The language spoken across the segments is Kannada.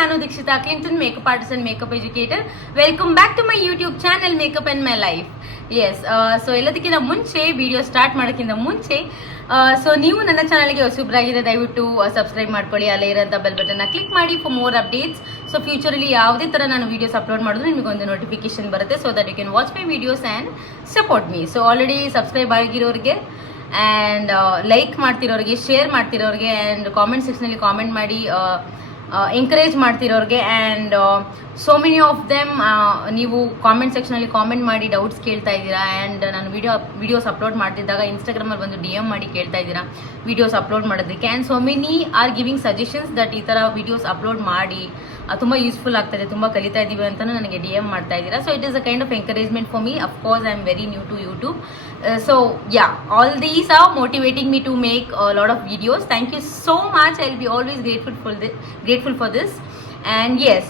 ನಾನು Dikshita Clinton makeup artist and makeup educator welcome back to my YouTube channel makeup and my life yes so ಎಲ್ಲದಕ್ಕಿಂತ ಮುಂಚೆ ವಿಡಿಯೋ ಸ್ಟಾರ್ಟ್ ಮಾಡೋಕ್ಕಿಂತ ಮುಂಚೆ ಸೊ ನೀವು ನನ್ನ ಚಾನಲ್ಗೆ ಹೊಸಬ್ರಾಗಿದೆ ದಯವಿಟ್ಟು ಸಬ್ಸ್ಕ್ರೈಬ್ ಮಾಡ್ಕೊಳ್ಳಿ, ಅಲ್ಲೇ ಇರೋಂಥ ಬೆಲ್ ಬಟನ್ನ ಕ್ಲಿಕ್ ಮಾಡಿ ಫಾರ್ ಮೋರ್ ಅಪ್ಡೇಟ್ಸ್ ಸೊ ಫ್ಯೂಚರಲ್ಲಿ ಯಾವುದೇ ಥರ ನಾನು ವೀಡಿಯೋಸ್ ಅಪ್ಲೋಡ್ ಮಾಡಿದ್ರೆ ನಿಮಗೆ ಒಂದು ನೋಟಿಫಿಕೇಶನ್ ಬರುತ್ತೆ so that you can watch my videos and support me so already subscribe ಆಗಿರೋರಿಗೆ and like ಮಾಡ್ತಿರೋರಿಗೆ ಶೇರ್ ಮಾಡ್ತಿರೋರಿಗೆ ಆ್ಯಂಡ್ ಕಾಮೆಂಟ್ ಸೆಕ್ಷನಲ್ಲಿ ಕಾಮೆಂಟ್ ಮಾಡಿ encourage ಮಾಡ್ತಿರೋರಿಗೆ and so many of them ನೀವು ಕಾಮೆಂಟ್ ಸೆಕ್ಷನಲ್ಲಿ ಕಾಮೆಂಟ್ ಮಾಡಿ ಡೌಟ್ಸ್ ಕೇಳ್ತಾ ಇದ್ದೀರಾ ಆ್ಯಂಡ್ ನಾನು ವಿಡಿಯೋ ವಿಡಿಯೋಸ್ ಅಪ್ಲೋಡ್ ಮಾಡ್ತಿದ್ದಾಗ ಇನ್ಸ್ಟಾಗ್ರಾಮಲ್ಲಿ ಬಂದು ಡಿ ಎಂ ಮಾಡಿ ಕೇಳ್ತಾ ಇದ್ದೀರಾ ವಿಡಿಯೋಸ್ ಅಪ್ಲೋಡ್ ಮಾಡೋದಕ್ಕೆ and so many are giving suggestions that ಈ ಥರ ವಿಡಿಯೋಸ್ ಅಪ್ಲೋಡ್ ಮಾಡಿ ತುಂಬ ಯೂಸ್ಫುಲ್ ಆಗ್ತಾಯಿದೆ ತುಂಬ ಕಲಿತಾ ಇದ್ದೀವಿ ಅಂತಲೂ ನನಗೆ ಡಿ ಎಂ ಮಾಡ್ತಾ ಇದ್ದೀರಾ. So it is a kind of encouragement for me of course I am very new to YouTube so yeah all these are motivating me to make lot of videos thank you so much I will be always grateful for the grateful for this and yes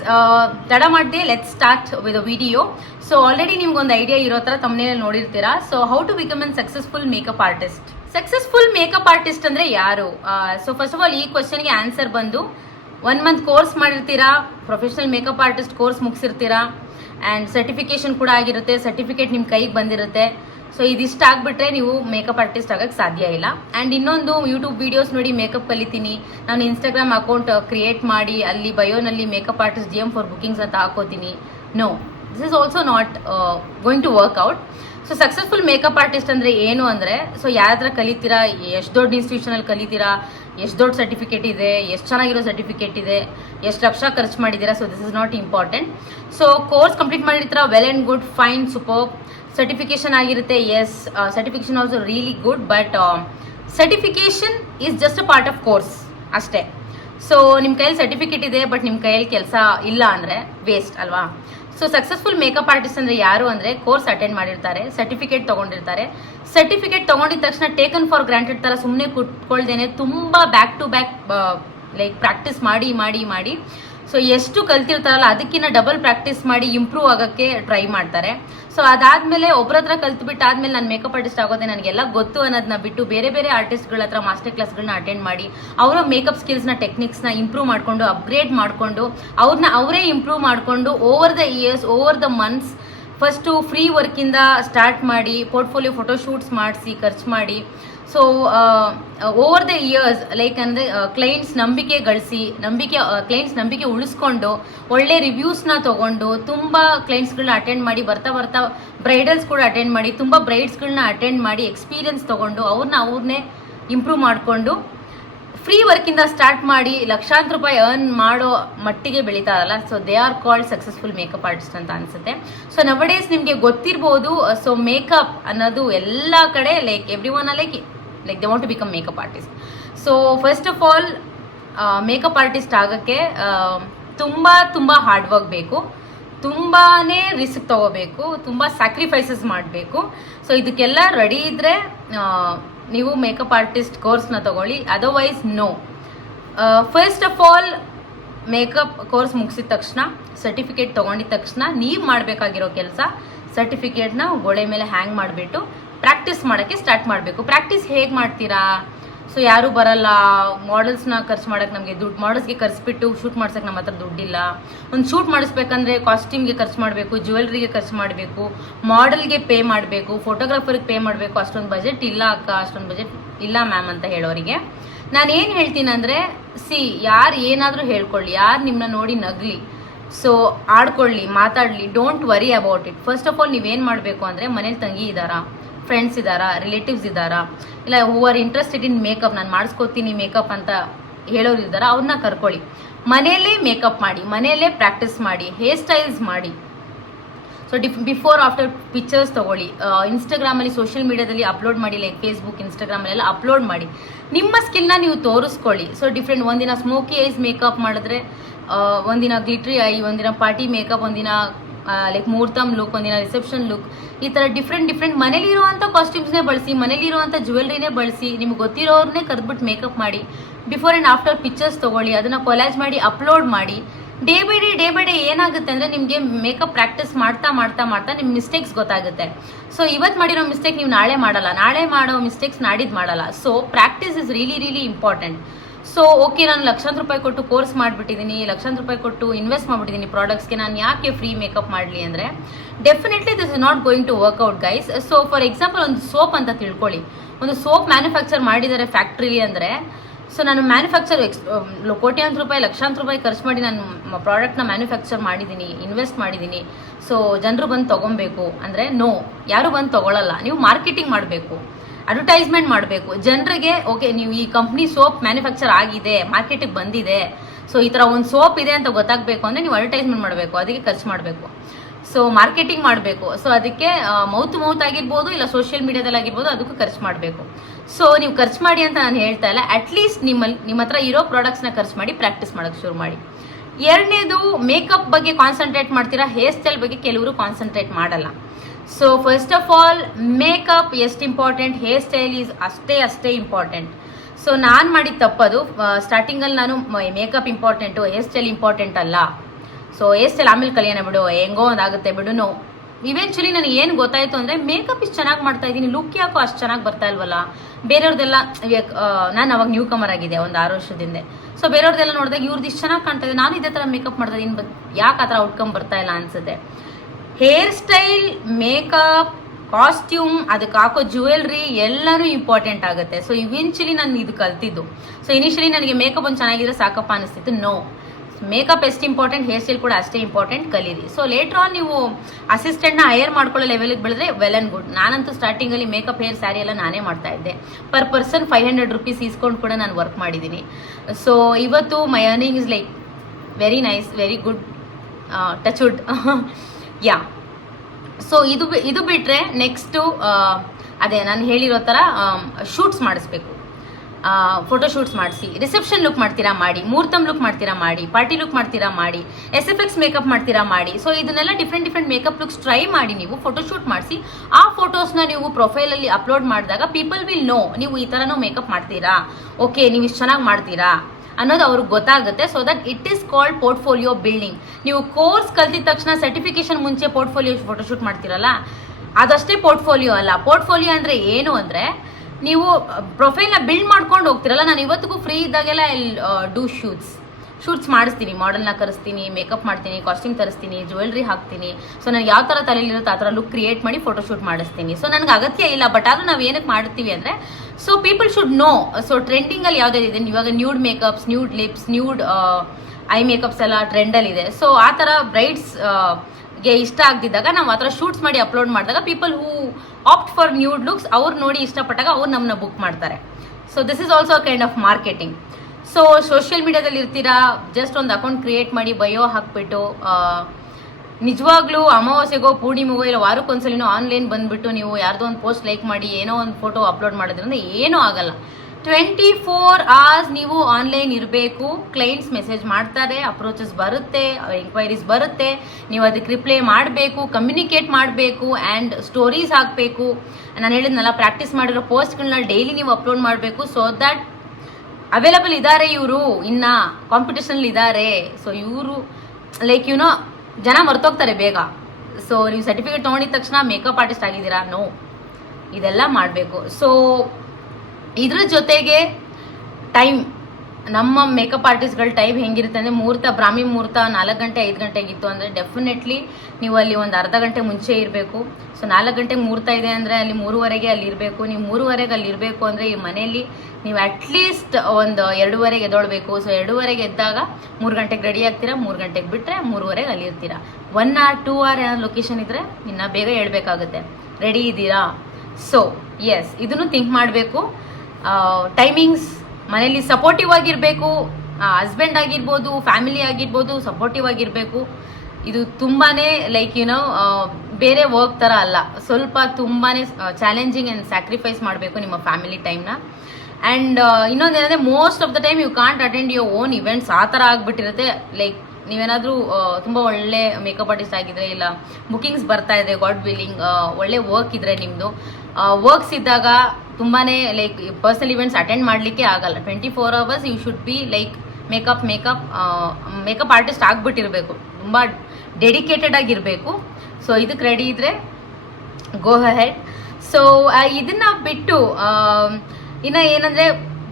ತಡ ಮಾಡಿದೆ let start with a video so already ನಿಮ್ಗೊಂದು ಐಡಿಯಾ ಇರೋ ಥರ ತಮ್ಮನೇ ನೋಡಿರ್ತೀರಾ? So how to become an successful makeup artist successful makeup artist ಅಂದರೆ ಯಾರು? ಸೊ ಫಸ್ಟ್ ಆಫ್ ಆಲ್ ಈ ಕ್ವಶನ್ಗೆ ಆನ್ಸರ್ ಬಂದು ಒನ್ ಮಂತ್ ಕೋರ್ಸ್ ಮಾಡಿರ್ತೀರಾ ಪ್ರೊಫೆಷನಲ್ ಮೇಕಪ್ ಆರ್ಟಿಸ್ಟ್ ಕೋರ್ಸ್ ಮುಗಿಸಿರ್ತೀರಾ ಆ್ಯಂಡ್ ಸರ್ಟಿಫಿಕೇಷನ್ ಕೂಡ ಆಗಿರುತ್ತೆ ಸರ್ಟಿಫಿಕೇಟ್ ನಿಮ್ಮ ಕೈಗೆ ಬಂದಿರುತ್ತೆ. ಸೊ ಇದಿಷ್ಟ ಆಗಿಬಿಟ್ರೆ ನೀವು ಮೇಕಪ್ ಆರ್ಟಿಸ್ಟ್ ಆಗೋಕ್ಕೆ ಸಾಧ್ಯ ಇಲ್ಲ. ಆ್ಯಂಡ್ ಇನ್ನೊಂದು ಯೂಟ್ಯೂಬ್ ವಿಡಿಯೋಸ್ ನೋಡಿ ಮೇಕಪ್ ಕಲಿತೀನಿ ನಾನು ಇನ್ಸ್ಟಾಗ್ರಾಮ್ ಅಕೌಂಟ್ ಕ್ರಿಯೇಟ್ ಮಾಡಿ, ಅಲ್ಲಿ ಬಯೋನಲ್ಲಿ makeup artist G M for bookings ಅಂತ ಹಾಕೋತೀನಿ. No this is also not going to work out so successful makeup artist ಅಂದರೆ ಏನು ಅಂದರೆ ಸೊ ಯಾರ ಹತ್ರ ಕಲಿತೀರಾ, ಎಷ್ಟು ದೊಡ್ಡ ಇನ್ಸ್ಟಿಟ್ಯೂಷನಲ್ಲಿ ಕಲಿತೀರಾ ಎಷ್ಟು ದೊಡ್ಡ ಸರ್ಟಿಫಿಕೇಟ್ ಇದೆ, ಎಷ್ಟು ಚೆನ್ನಾಗಿರೋ ಸರ್ಟಿಫಿಕೇಟ್ ಇದೆ, ಎಷ್ಟು ಲಕ್ಷ ಖರ್ಚು ಮಾಡಿದ್ದೀರಾ so this is not important so course complete ಮಾಡಿರ್ತೀರ? Well and good fine super certification ಆಗಿರುತ್ತೆ yes certification also really good but certification is just a part of course ಅಷ್ಟೇ. ಸೊ ನಿಮ್ಮ ಕೈಯಲ್ಲಿ ಸರ್ಟಿಫಿಕೇಟ್ ಇದೆ ಬಟ್ ನಿಮ್ಮ ಕೈಯಲ್ಲಿ ಕೆಲಸ ಇಲ್ಲ ಅಂದರೆ ವೇಸ್ಟ್ ಅಲ್ವಾ? ಸೊ ಸಕ್ಸಸ್ಫುಲ್ ಮೇಕಪ್ ಆರ್ಟಿಸ್ಟ್ ಅಂದರೆ ಯಾರು ಅಂದರೆ ಕೋರ್ಸ್ ಅಟೆಂಡ್ ಮಾಡಿರ್ತಾರೆ ಸರ್ಟಿಫಿಕೇಟ್ ತಗೊಂಡಿರ್ತಾರೆ. ಸರ್ಟಿಫಿಕೇಟ್ ತಗೊಂಡಿದ ತಕ್ಷಣ ಟೇಕನ್ ಫಾರ್ ಗ್ರಾಂಟೆಡ್ ಥರ ಸುಮ್ಮನೆ ಕುಟ್ಕೊಳ್ದೇನೆ ತುಂಬ back to back like practice ಮಾಡಿ ಮಾಡಿ ಮಾಡಿ. ಸೊ ಎಷ್ಟು ಕಲ್ತಿರ್ತಾರಲ್ಲ ಅದಕ್ಕಿಂತ ಡಬಲ್ ಪ್ರಾಕ್ಟೀಸ್ ಮಾಡಿ ಇಂಪ್ರೂವ್ ಆಗೋಕ್ಕೆ ಟ್ರೈ ಮಾಡ್ತಾರೆ. ಸೊ ಅದಾದಮೇಲೆ ಒಬ್ಬರ ಹತ್ರ ಕಲ್ತ್ಬಿಟ್ಟು ಆದಮೇಲೆ ನಾನು ಮೇಕಪ್ ಆರ್ಟಿಸ್ಟ್ ಆಗೋದೆ ನನಗೆಲ್ಲ ಗೊತ್ತು ಅನ್ನೋದನ್ನ ಬಿಟ್ಟು ಬೇರೆ ಬೇರೆ ಆರ್ಟಿಸ್ಟ್ಗಳ ಹತ್ರ ಮಾಸ್ಟರ್ ಕ್ಲಾಸ್ಗಳನ್ನ ಅಟೆಂಡ್ ಮಾಡಿ, ಅವರ ಮೇಕಪ್ ಸ್ಕಿಲ್ಸ್ನ ಟೆಕ್ನಿಕ್ಸ್ನ ಇಂಪ್ರೂವ್ ಮಾಡಿಕೊಂಡು ಅಪ್ಗ್ರೇಡ್ ಮಾಡಿಕೊಂಡು ಅವ್ರನ್ನ ಅವರೇ ಇಂಪ್ರೂವ್ ಮಾಡಿಕೊಂಡು over the years over the months first free ವರ್ಕಿಂದ start ಮಾಡಿ ಪೋರ್ಟ್ಫೋಲಿಯೋ ಫೋಟೋ ಶೂಟ್ಸ್ ಮಾಡಿಸಿ, ಖರ್ಚು ಮಾಡಿ. So over the years like ಅಂದರೆ ಕ್ಲೈಂಟ್ಸ್ ನಂಬಿಕೆ ಗಳಿಸಿ, ನಂಬಿಕೆ ಕ್ಲೈಂಟ್ಸ್ ನಂಬಿಕೆ ಉಳಿಸ್ಕೊಂಡು, ಒಳ್ಳೆ ರಿವ್ಯೂಸ್ನ ತೊಗೊಂಡು, ತುಂಬ ಕ್ಲೈಂಟ್ಸ್ಗಳನ್ನ ಅಟೆಂಡ್ ಮಾಡಿ, ಬರ್ತಾ ಬರ್ತಾ ಬ್ರೈಡಲ್ಸ್ ಕೂಡ ಅಟೆಂಡ್ ಮಾಡಿ, ತುಂಬ ಬ್ರೈಡ್ಸ್ಗಳನ್ನ ಅಟೆಂಡ್ ಮಾಡಿ ಎಕ್ಸ್ಪೀರಿಯನ್ಸ್ ತೊಗೊಂಡು ಅವ್ರನ್ನ ಅವ್ರನ್ನೇ ಇಂಪ್ರೂವ್ ಮಾಡಿಕೊಂಡು ಫ್ರೀ ವರ್ಕಿಂದ ಸ್ಟಾರ್ಟ್ ಮಾಡಿ ಲಕ್ಷಾಂತರ ರೂಪಾಯಿ ಅರ್ನ್ ಮಾಡೋ ಮಟ್ಟಿಗೆ ಬೆಳೀತಾರಲ್ಲ so they are called successful makeup artist ಅಂತ ಅನ್ಸುತ್ತೆ. ಸೊ ನವಡೇಸ್ ನಿಮಗೆ ಗೊತ್ತಿರ್ಬೋದು ಸೊ ಮೇಕಪ್ ಅನ್ನೋದು ಎಲ್ಲ ಕಡೆ like every one like like they want to become makeup artist so first of all makeup artist ಆಗೋಕ್ಕೆ ತುಂಬ ತುಂಬ ಹಾರ್ಡ್ ವರ್ಕ್ ಬೇಕು. ತುಂಬಾ ರಿಸ್ಕ್ ತಗೋಬೇಕು. ತುಂಬ ಸ್ಯಾಕ್ರಿಫೈಸಸ್ ಮಾಡಬೇಕು. ಸೊ ಇದಕ್ಕೆಲ್ಲ ರೆಡಿ ಇದ್ದರೆ ನೀವು ಮೇಕಪ್ ಆರ್ಟಿಸ್ಟ್ ಕೋರ್ಸ್ನ ತಗೊಳ್ಳಿ. Otherwise no first of all makeup course ಮುಗಿಸಿದ ತಕ್ಷಣ ಸರ್ಟಿಫಿಕೇಟ್ ತೊಗೊಂಡಿದ ತಕ್ಷಣ ನೀವು ಮಾಡಬೇಕಾಗಿರೋ ಕೆಲಸ ಸರ್ಟಿಫಿಕೇಟ್ನ ಗೋಡೆ ಮೇಲೆ ಹ್ಯಾಂಗ್ ಮಾಡಿಬಿಟ್ಟು ಪ್ರಾಕ್ಟೀಸ್ ಮಾಡೋಕ್ಕೆ ಸ್ಟಾರ್ಟ್ ಮಾಡಬೇಕು. ಪ್ರಾಕ್ಟೀಸ್ ಹೇಗೆ ಮಾಡ್ತೀರಾ? ಸೊ ಯಾರೂ ಬರಲ್ಲ. ಮಾಡೆಲ್ಸ್ನ ಖರ್ಚು ಮಾಡೋಕ್ಕೆ ನಮಗೆ ದುಡ್ಡು ಮಾಡಲ್ಸ್ಗೆ ಬಿಟ್ಟು ಶೂಟ್ ಮಾಡ್ಸೋಕೆ ನಮ್ಮ ಹತ್ರ ದುಡ್ಡಿಲ್ಲ. ಒಂದು ಶೂಟ್ ಮಾಡಿಸ್ಬೇಕಂದ್ರೆ ಕಾಸ್ಟ್ಯೂಮ್ಗೆ ಖರ್ಚು ಮಾಡಬೇಕು ಜ್ಯುವೆಲ್ರಿಗೆ ಖರ್ಚು ಮಾಡಬೇಕು ಮಾಡೆಲ್ಗೆ ಪೇ ಮಾಡಬೇಕು ಫೋಟೋಗ್ರಾಫರ್ಗೆ ಪೇ ಮಾಡಬೇಕು, ಅಷ್ಟೊಂದು ಬಜೆಟ್ ಇಲ್ಲ ಅಕ್ಕ, ಅಷ್ಟೊಂದು ಬಜೆಟ್ ಇಲ್ಲ ಮ್ಯಾಮ್ ಅಂತ ಹೇಳೋರಿಗೆ. ನಾನು ಏನು ಹೇಳ್ತೀನಿ ಅಂದರೆ ಸಿ ಯಾರು ಏನಾದರೂ ಹೇಳ್ಕೊಳ್ಳಿ, ಯಾರು ನಿಮ್ಮನ್ನ ನೋಡಿ ನಗಲಿ. ಸೊ ಆಡ್ಕೊಳ್ಳಿ, ಮಾತಾಡಲಿ don't worry about it first of all ನೀವೇನು ಮಾಡಬೇಕು ಅಂದರೆ ಮನೇಲಿ ತಂಗಿ ಇದ್ದಾರಾ? ಫ್ರೆಂಡ್ಸ್ ಇದ್ದಾರಾ ರಿಲೇಟಿವ್ಸ್ ಇದ್ದಾರಾ, ಇಲ್ಲ who are interested in makeup ನಾನು ಮಾಡಿಸ್ಕೋತೀನಿ ಮೇಕಪ್ ಅಂತ ಹೇಳೋರು ಇದ್ದಾರಾ ಅವ್ರನ್ನ ಕರ್ಕೊಳ್ಳಿ. ಮನೆಯಲ್ಲೇ ಮೇಕಪ್ ಮಾಡಿ, ಮನೆಯಲ್ಲೇ ಪ್ರಾಕ್ಟೀಸ್ ಮಾಡಿ ಹೇರ್ ಸ್ಟೈಲ್ಸ್ ಮಾಡಿ. So diff before after pictures ತೊಗೊಳ್ಳಿ. ಇನ್ಸ್ಟಾಗ್ರಾಮಲ್ಲಿ ಸೋಷಿಯಲ್ ಮೀಡಿಯಾದಲ್ಲಿ ಅಪ್ಲೋಡ್ ಮಾಡಿ ಲೈಕ್ ಫೇಸ್ಬುಕ್ ಇನ್ಸ್ಟಾಗ್ರಾಮಲ್ಲೆಲ್ಲ ಅಪ್ಲೋಡ್ ಮಾಡಿ. ನಿಮ್ಮ ಸ್ಕಿನ್ನ ನೀವು ತೋರಿಸ್ಕೊಳ್ಳಿ. ಸೊ ಡಿಫ್ರೆಂಟ್ ಒಂದಿನ ಸ್ಮೋಕಿ ಐಸ್ ಮೇಕಪ್ ಮಾಡಿದ್ರೆ ಒಂದಿನ ಗ್ಲಿಟ್ರಿ ಐ ಒಂದಿನ ಪಾರ್ಟಿ ಮೇಕಪ್ ಒಂದಿನ ಲೈಕ್ ಮುಹೂರ್ತಮ್ ಲುಕ್ ಒಂದಿನ ರಿಸೆಪ್ಷನ್ ಲುಕ್ ಈ ಥರ ಡಿಫ್ರೆಂಟ್ ಡಿಫ್ರೆಂಟ್ ಮನೇಲಿರುವಂಥ ಕಾಸ್ಟ್ಯೂಮ್ಸ್ನೇ ಬಳಸಿ, ಮನೇಲಿರುವಂಥ ಜ್ಯುವೆಲ್ರಿನೇ ಬಳಸಿ, ನಿಮ್ಗೆ ಗೊತ್ತಿರೋರ್ನೇ ಕರೆದ್ಬಿಟ್ಟು ಮೇಕಪ್ ಮಾಡಿ ಬಿಫೋರ್ ಆ್ಯಂಡ್ ಆಫ್ಟರ್ ಪಿಕ್ಚರ್ಸ್ ತೊಗೊಳ್ಳಿ, ಅದನ್ನು ಕೊಲಾಜ್ ಮಾಡಿ ಅಪ್ಲೋಡ್ ಮಾಡಿ day by day day by day ಏನಾಗುತ್ತೆ ಅಂದರೆ ನಿಮಗೆ ಮೇಕಪ್ ಪ್ರಾಕ್ಟೀಸ್ ಮಾಡ್ತಾ ಮಾಡ್ತಾ ಮಾಡ್ತಾ ನಿಮ್ಮ ಮಿಸ್ಟೇಕ್ಸ್ ಗೊತ್ತಾಗುತ್ತೆ. ಸೊ ಇವತ್ತು ಮಾಡಿರೋ ಮಿಸ್ಟೇಕ್ ನೀವು ನಾಳೆ ಮಾಡಲ್ಲ. ನಾಳೆ ಮಾಡೋ ಮಿಸ್ಟೇಕ್ಸ್ ನಾಡಿದ್ದು ಮಾಡಲ್ಲ. So practice is really really important so okay ನಾನು ಲಕ್ಷಾಂತರ ರೂಪಾಯಿ ಕೊಟ್ಟು ಕೋರ್ಸ್ ಮಾಡಿಬಿಟ್ಟಿದ್ದೀನಿ ಲಕ್ಷಾಂತರ ರೂಪಾಯಿ ಕೊಟ್ಟು ಇನ್ವೆಸ್ಟ್ ಮಾಡಿಬಿಟ್ಟಿದ್ದೀನಿ ಪ್ರಾಡಕ್ಟ್ಸ್ಗೆ ನಾನು ಯಾಕೆ ಫ್ರೀ ಮೇಕಪ್ ಮಾಡಲಿ ಅಂದರೆ definitely this is not going to work out guys so for example ಒಂದು ಸೋಪ್ ಅಂತ ತಿಳ್ಕೊಳ್ಳಿ. ಒಂದು ಸೋಪ್ ಮ್ಯಾನುಫ್ಯಾಕ್ಚರ್ ಮಾಡಿದ್ದಾರೆ ಫ್ಯಾಕ್ಟ್ರಿಲಿ ಅಂದರೆ ಸೊ ನಾನು ಮ್ಯಾನುಫ್ಯಾಕ್ಚರ್ ಎಕ್ಸ್ ಕೋಟ್ಯಾಂತರ ರೂಪಾಯಿ, ಲಕ್ಷಾಂತರ ರೂಪಾಯಿ ಖರ್ಚು ಮಾಡಿ ನಾನು ಪ್ರಾಡಕ್ಟ್ನ ಮ್ಯಾನುಫ್ಯಾಕ್ಚರ್ ಮಾಡಿದ್ದೀನಿ ಇನ್ವೆಸ್ಟ್ ಮಾಡಿದ್ದೀನಿ ಸೊ ಜನರು ಬಂದು ತೊಗೊಬೇಕು ಅಂದರೆ ನೋ ಯಾರು ಬಂದು ತೊಗೊಳ್ಳಲ್ಲ ನೀವು ಮಾರ್ಕೆಟಿಂಗ್ ಮಾಡಬೇಕು. ಅಡ್ವರ್ಟೈಸ್ಮೆಂಟ್ ಮಾಡಬೇಕು. ಜನರಿಗೆ ಓಕೆ ನೀವು ಈ ಕಂಪ್ನಿ ಸೋಪ್ ಮ್ಯಾನುಫ್ಯಾಕ್ಚರ್ ಆಗಿದೆ ಮಾರ್ಕೆಟಿಗೆ ಬಂದಿದೆ ಸೊ ಈ ಥರ ಒಂದು ಸೋಪ್ ಇದೆ ಅಂತ ಗೊತ್ತಾಗಬೇಕು ಅಂದರೆ ನೀವು ಅಡ್ವರ್ಟೈಸ್ಮೆಂಟ್ ಮಾಡಬೇಕು, ಅದಕ್ಕೆ ಖರ್ಚು ಮಾಡಬೇಕು. ಸೊ ಮಾರ್ಕೆಟಿಂಗ್ ಮಾಡಬೇಕು. ಸೊ ಅದಕ್ಕೆ ಮೌತ್ ಮೌತ್ ಆಗಿರ್ಬೋದು, ಇಲ್ಲ ಸೋಷಿಯಲ್ ಮೀಡಿಯಾದಲ್ಲಿ ಆಗಿರ್ಬೋದು, ಅದಕ್ಕೂ ಖರ್ಚು ಮಾಡಬೇಕು. ಸೊ ನೀವು ಖರ್ಚು ಮಾಡಿ ಅಂತ ನಾನು ಹೇಳ್ತಾ ಇಲ್ಲ ಅಟ್ಲೀಸ್ಟ್ ನಿಮ್ಮಲ್ಲಿ ನಿಮ್ಮ ಹತ್ರ ಇರೋ ಪ್ರಾಡಕ್ಟ್ಸ್ನ ಖರ್ಚು ಮಾಡಿ ಪ್ರಾಕ್ಟೀಸ್ ಮಾಡೋಕ್ಕೆ ಶುರು ಮಾಡಿ. ಎರಡನೇದು ಮೇಕಪ್ ಬಗ್ಗೆ ಕಾನ್ಸಂಟ್ರೇಟ್ ಮಾಡ್ತೀರಾ ಹೇರ್ ಸ್ಟೈಲ್ ಬಗ್ಗೆ ಕೆಲವರು ಕಾನ್ಸಂಟ್ರೇಟ್ ಮಾಡಲ್ಲ. So first of all makeup ಎಷ್ಟು ಇಂಪಾರ್ಟೆಂಟ್ ಹೇರ್ ಸ್ಟೈಲ್ ಈಸ್ ಅಷ್ಟೇ ಅಷ್ಟೇ ಇಂಪಾರ್ಟೆಂಟ್ ಸೊ ನಾನು ಮಾಡಿದ ತಪ್ಪದು ಸ್ಟಾರ್ಟಿಂಗಲ್ಲಿ ನಾನು makeup important hair style important ಅಲ್ಲ. ಸೊ ಹೇರ್ ಸ್ಟೈಲ್ ಆಮೇಲೆ ಕಲಿಯೋಣ ಬಿಡು, ಹೆಂಗೋ ಒಂದಾಗುತ್ತೆ ಬಿಡು ಇವೆಂಚುಲಿ ನನಗೆ ಏನು ಗೊತ್ತಾಯ್ತು ಅಂದರೆ ಮೇಕಪ್ ಇಷ್ಟು ಚೆನ್ನಾಗಿ ಮಾಡ್ತಾ ಇದ್ದೀನಿ ಲುಕ್ ಯಾಕೋ ಅಷ್ಟು ಚೆನ್ನಾಗಿ ಬರ್ತಾ ಇಲ್ವಲ್ಲ? ಬೇರೆಯವ್ರದ್ದೆಲ್ಲ ನಾನು ಅವಾಗ ನ್ಯೂ ಕಮರ್ ಆಗಿದೆ ಒಂದು ಆರು ವರ್ಷದಿಂದ ಸೊ ಬೇರೆಯವ್ರದ್ದೆಲ್ಲ ನೋಡಿದಾಗ ಇವ್ರದ್ದು ಇಷ್ಟು ಚೆನ್ನಾಗಿ ಕಾಣ್ತಾ ಇದೆ ನಾನು ಇದೇ ಥರ ಮೇಕಪ್ ಮಾಡ್ತಾ ಇದ್ದೀನಿ ಬಟ್ ಯಾಕೆ ಆ ಥರ ಔಟ್ಕಮ್ ಬರ್ತಾ ಇಲ್ಲ ಅನ್ಸುತ್ತೆ. ಹೇರ್ ಸ್ಟೈಲ್ ಮೇಕಪ್ ಕಾಸ್ಟ್ಯೂಮ್ ಅದಕ್ಕೆ ಹಾಕೋ ಜ್ಯುವೆಲ್ರಿ ಎಲ್ಲರೂ ಇಂಪಾರ್ಟೆಂಟ್ ಆಗುತ್ತೆ. ಸೊ ಇವೆಂಚುಲಿ ನಾನು ಇದು ಕಲ್ತಿದ್ದು. ಸೊ ಇನಿಷಿಯಲಿ ನನಗೆ ಮೇಕಪ್ ಒಂದು ಚೆನ್ನಾಗಿದ್ರೆ ಸಾಕಪ್ಪ ಅನಿಸ್ತಿತ್ತು ನೋ ಮೇಕಪ್ ಎಷ್ಟು ಇಂಪಾರ್ಟೆಂಟ್ ಹೇರ್ ಸ್ಟೈಲ್ ಕೂಡ ಅಷ್ಟೇ ಇಂಪಾರ್ಟೆಂಟ್ ಕಲೀರಿ. ಸೊ ಲೇಟರ್ ಆನ್ ನೀವು ಅಸಿಸ್ಟೆಂಟ್ನ ಹೈಯರ್ ಮಾಡ್ಕೊಳ್ಳೋ ಲೆವೆಲ್ಗೆ ಬೆಳೆದ್ರೆ ವೆಲ್ ಆ್ಯಂಡ್ ಗುಡ್ ನಾನಂತೂ ಸ್ಟಾರ್ಟಿಂಗಲ್ಲಿ ಮೇಕಪ್ ಹೇರ್ ಸ್ಯಾರಿ ಎಲ್ಲ ನಾನೇ ಮಾಡ್ತಾ ಇದ್ದೆ. Per person five hundred rupees ಇಸ್ಕೊಂಡು ಕೂಡ ನಾನು ವರ್ಕ್ ಮಾಡಿದ್ದೀನಿ ಸೊ ಇವತ್ತು my earning is like very nice very good touch wood yeah so ಇದು ಇದು ಬಿಟ್ಟರೆ ನೆಕ್ಸ್ಟು ಅದೇ ನಾನು ಹೇಳಿರೋ ಥರ ಶೂಟ್ಸ್ ಮಾಡಿಸ್ಬೇಕು. ಫೋಟೋ ಶೂಟ್ಸ್ ಮಾಡಿಸಿ ರಿಸೆಪ್ಷನ್ ಲುಕ್ ಮಾಡ್ತೀರಾ ಮಾಡಿ ಮೂರ್ತಮ್ ಲುಕ್ ಮಾಡ್ತೀರಾ ಮಾಡಿ ಪಾರ್ಟಿ ಲುಕ್ ಮಾಡ್ತೀರಾ ಮಾಡಿ ಎಸ್ ಎಫ್ ಎಕ್ಸ್ ಮೇಕಪ್ ಮಾಡ್ತೀರಾ ಮಾಡಿ ಸೊ ಇದನ್ನೆಲ್ಲ different different makeup looks try ಮಾಡಿ ನೀವು ಫೋಟೋ ಶೂಟ್ ಮಾಡಿಸಿ, ಆ ಫೋಟೋಸ್ನ ನೀವು ಪ್ರೊಫೈಲಲ್ಲಿ ಅಪ್ಲೋಡ್ ಮಾಡಿದಾಗ ಪೀಪಲ್ ವಿಲ್ ನೋ ನೀವು ಈ ಥರನೂ ಮೇಕಪ್ ಮಾಡ್ತೀರಾ ಓಕೆ ನೀವು ಇಷ್ಟು ಚೆನ್ನಾಗಿ ಮಾಡ್ತೀರಾ ಅನ್ನೋದು ಅವ್ರಿಗೆ ಗೊತ್ತಾಗುತ್ತೆ so that it is called portfolio building ನೀವು ಕೋರ್ಸ್ ಕಲ್ತಿದ ತಕ್ಷಣ ಸರ್ಟಿಫಿಕೇಶನ್ ಮುಂಚೆ ಪೋರ್ಟ್ಫೋಲಿಯೋ ಫೋಟೋಶೂಟ್ ಮಾಡ್ತೀರಲ್ಲ, ಅದಷ್ಟೇ ಪೋರ್ಟ್ಫೋಲಿಯೋ ಅಲ್ಲ. ಪೋರ್ಟ್ಫೋಲಿಯೋ ಅಂದರೆ ಏನು ಅಂದರೆ ನೀವು ಪ್ರೊಫೈಲ್ನ ಬಿಲ್ಡ್ ಮಾಡ್ಕೊಂಡು ಹೋಗ್ತಿರಲ್ಲ, ನಾನು ಇವತ್ತಿಗೂ ಫ್ರೀ ಇದ್ದಾಗೆಲ್ಲ ಡೂ ಶೂಟ್ಸ್ ಶೂಟ್ಸ್ ಮಾಡಿಸ್ತೀನಿ ಮಾಡಲ್ನ ಕರೆಸ್ತೀನಿ ಮೇಕಪ್ ಮಾಡ್ತೀನಿ ಕಾಸ್ಟ್ಯೂಮ್ ತರಿಸ್ತೀನಿ ಜ್ಯುವೆಲ್ರಿ ಹಾಕ್ತೀನಿ. ಸೊ ನಾನು ಯಾವ ಥರ ತಲೆಯಲ್ಲಿರುತ್ತೆ ಆ ಥರ ಲುಕ್ ಕ್ರಿಯೇಟ್ ಮಾಡಿ ಫೋಟೋ ಶೂಟ್ ಮಾಡಿಸ್ತೀನಿ. ಸೊ ನನಗೆ ಅಗತ್ಯ ಇಲ್ಲ ಬಟ್ ಆದರೂ ನಾವು ಏನಕ್ಕೆ ಮಾಡ್ತೀವಿ ಅಂದರೆ so people should know so ಟ್ರೆಂಡಿಂಗಲ್ಲಿ ಇದೆ? ಇವಾಗ nude makeups nude lips nude eye makeups ಎಲ್ಲ ಟ್ರೆಂಡಲ್ಲಿದೆ ಸೊ ಆ ಥರ ಬ್ರೈಡ್ಸ್ ಗೆ ಇಷ್ಟ ಆಗ್ದಿದ್ದಾಗ ನಾವು ಆ ಶೂಟ್ಸ್ ಮಾಡಿ ಅಪ್ಲೋಡ್ ಮಾಡಿದಾಗ people who opt for nude looks ಅವ್ರು ನೋಡಿ ಇಷ್ಟಪಟ್ಟಾಗ ಅವ್ರು ನಮ್ಮನ್ನ ಬುಕ್ ಮಾಡ್ತಾರೆ. So this is also kind of marketing so social ಮೀಡಿಯಾದಲ್ಲಿ ಇರ್ತೀರಾ? ಜಸ್ಟ್ ಒಂದು ಅಕೌಂಟ್ ಕ್ರಿಯೇಟ್ ಮಾಡಿ ಬಯೋ ಹಾಕ್ಬಿಟ್ಟು ನಿಜವಾಗ್ಲೂ ಅಮಾವಾಸ್ಯೆಗೋ, ಪೂರ್ಣಿಮೆಗೋ ಇಲ್ಲ ವಾರಕ್ಕೊಂದ್ಸಲಿನೂ ಆನ್ಲೈನ್ ಬಂದ್ಬಿಟ್ಟು ನೀವು ಯಾರ್ದೋ ಒಂದು ಪೋಸ್ಟ್ ಲೈಕ್ ಮಾಡಿ, ಏನೋ ಒಂದು ಫೋಟೋ ಅಪ್ಲೋಡ್ ಮಾಡೋದ್ರಿಂದ ಏನೂ ಆಗಲ್ಲ. ಟ್ವೆಂಟಿ ಫೋರ್ ಅವರ್ಸ್ ನೀವು ಆನ್ಲೈನ್ ಇರಬೇಕು. ಕ್ಲೈಂಟ್ಸ್ ಮೆಸೇಜ್ ಮಾಡ್ತಾರೆ ಅಪ್ರೋಚಸ್ ಬರುತ್ತೆ ಎಂಕ್ವೈರೀಸ್ ಬರುತ್ತೆ. ನೀವು ಅದಕ್ಕೆ ರಿಪ್ಲೈ ಮಾಡಬೇಕು ಕಮ್ಯುನಿಕೇಟ್ ಮಾಡಬೇಕು ಆ್ಯಂಡ್ ಸ್ಟೋರೀಸ್ ಹಾಕಬೇಕು. ನಾನು ಹೇಳಿದ್ನಲ್ಲ ಪ್ರಾಕ್ಟೀಸ್ ಮಾಡಿರೋ ಪೋಸ್ಟ್ಗಳನ್ನ ಡೈಲಿ ನೀವು ಅಪ್ಲೋಡ್ ಮಾಡಬೇಕು. ಸೊ ದ್ಯಾಟ್ ಅವೈಲಬಲ್ ಇದ್ದಾರೆ ಇವರು. ಇನ್ನ ಕಾಂಪಿಟೇಷನಲ್ಲಿ ಇದ್ದಾರೆ ಸೊ ಇವರು ಲೈಕ್ ಯುನೋ ಜನ ಮರ್ತೋಗ್ತಾರೆ ಬೇಗ. ಸೊ ನೀವು ಸರ್ಟಿಫಿಕೇಟ್ ತೊಗೊಂಡಿದ ತಕ್ಷಣ ಮೇಕಪ್ ಆರ್ಟಿಸ್ಟ್ ಆಗಿದ್ದೀರಾ? ನೋ ಇದೆಲ್ಲ ಮಾಡಬೇಕು. ಸೊ ಇದ್ರ ಜೊತೆಗೆ ಟೈಮ್, ನಮ್ಮ ಮೇಕಪ್ ಆರ್ಟಿಸ್ಟ್ಗಳ ಟೈಮ್ ಹೆಂಗಿರುತ್ತೆ ಅಂದರೆ ಮುಹೂರ್ತ, ಬ್ರಾಹ್ಮಿ ಮುಹೂರ್ತ ನಾಲ್ಕು ಗಂಟೆ, ಐದು ಗಂಟೆಗಿತ್ತು ಅಂದರೆ ಡೆಫಿನೆಟ್ಲಿ ನೀವು ಅಲ್ಲಿ ಒಂದು ಅರ್ಧ ಗಂಟೆ ಮುಂಚೆ ಇರಬೇಕು. ಸೊ ನಾಲ್ಕು ಗಂಟೆಗೆ ಮುಹೂರ್ತ ಇದೆ ಅಂದರೆ ಅಲ್ಲಿ ಮೂರುವರೆಗೆ ಅಲ್ಲಿ ಇರಬೇಕು. ನೀವು ಮೂರುವರೆಗೆ ಅಲ್ಲಿ ಇರಬೇಕು ಅಂದರೆ ಈ ಮನೆಯಲ್ಲಿ ನೀವು ಅಟ್ಲೀಸ್ಟ್ ಒಂದು ಎರಡೂವರೆಗೆ ಎದ್ದೊಳ್ಬೇಕು. ಸೊ ಎರಡೂವರೆಗೆ ಎದ್ದಾಗ ಮೂರು ಗಂಟೆಗೆ ರೆಡಿ ಆಗ್ತೀರಾ, ಮೂರು ಗಂಟೆಗೆ ಬಿಟ್ಟರೆ ಮೂರುವರೆಗೆ ಅಲ್ಲಿ ಇರ್ತೀರಾ. ಒನ್ ಆರ್ ಟೂ ಆರ್ ಏನಾದ್ರು ಲೊಕೇಶನ್ ಇದ್ದರೆ ಇನ್ನು ಬೇಗ ಹೇಳ್ಬೇಕಾಗುತ್ತೆ. ರೆಡಿ ಇದ್ದೀರಾ ಸೊ ಎಸ್ ಇದನ್ನು ಥಿಂಕ್ ಮಾಡಬೇಕು. ಟೈಮಿಂಗ್ಸ್ ಮನೇಲಿ ಸಪೋರ್ಟಿವ್ ಆಗಿರಬೇಕು ಹಸ್ಬೆಂಡ್ ಆಗಿರ್ಬೋದು ಫ್ಯಾಮಿಲಿ ಆಗಿರ್ಬೋದು ಸಪೋರ್ಟಿವ್ ಆಗಿರಬೇಕು. ಇದು ತುಂಬಾನೇ ಲೈಕ್ ಯುನೋ ಬೇರೆ ವರ್ಕ್ ಥರ ಅಲ್ಲ. ಸ್ವಲ್ಪ ತುಂಬಾನೇ ಚಾಲೆಂಜಿಂಗ್ ಆ್ಯಂಡ್ ಸ್ಯಾಕ್ರಿಫೈಸ್ ಮಾಡಬೇಕು ನಿಮ್ಮ ಫ್ಯಾಮಿಲಿ ಟೈಮ್ನ and ಇನ್ನೊಂದೇನಂದರೆ most of the time you can't attend your own events ಆ ಥರ ಆಗಿಬಿಟ್ಟಿರುತ್ತೆ. ಲೈಕ್ ನೀವೇನಾದರೂ ತುಂಬ ಒಳ್ಳೆ ಮೇಕಪ್ ಆರ್ಟಿಸ್ಟ್ ಆಗಿದ್ರೆ, ಇಲ್ಲ ಬುಕಿಂಗ್ಸ್ ಬರ್ತಾ ಇದೆ ಗಾಡ್ ವಿಲ್ಲಿಂಗ್ ಒಳ್ಳೆ ವರ್ಕ್ ಇದ್ರೆ ನಿಮ್ಮದು ವರ್ಕ್ಸ್ ಇದ್ದಾಗ ತುಂಬಾ ಲೈಕ್ ಪರ್ಸನಲ್ ಇವೆಂಟ್ಸ್ ಅಟೆಂಡ್ ಮಾಡಲಿಕ್ಕೆ ಆಗಲ್ಲ. Twenty four hours you should be like makeup makeup makeup artist ಆಗಿಬಿಟ್ಟಿರಬೇಕು. ತುಂಬ ಡೆಡಿಕೇಟೆಡ್ ಆಗಿರಬೇಕು. ಸೊ ಇದಕ್ಕೆ ರೆಡಿ ಇದ್ದರೆ ಗೋ ಹೆಡ್ ಸೊ ಇದನ್ನ ಬಿಟ್ಟು ಇನ್ನ ಏನಂದ್ರೆ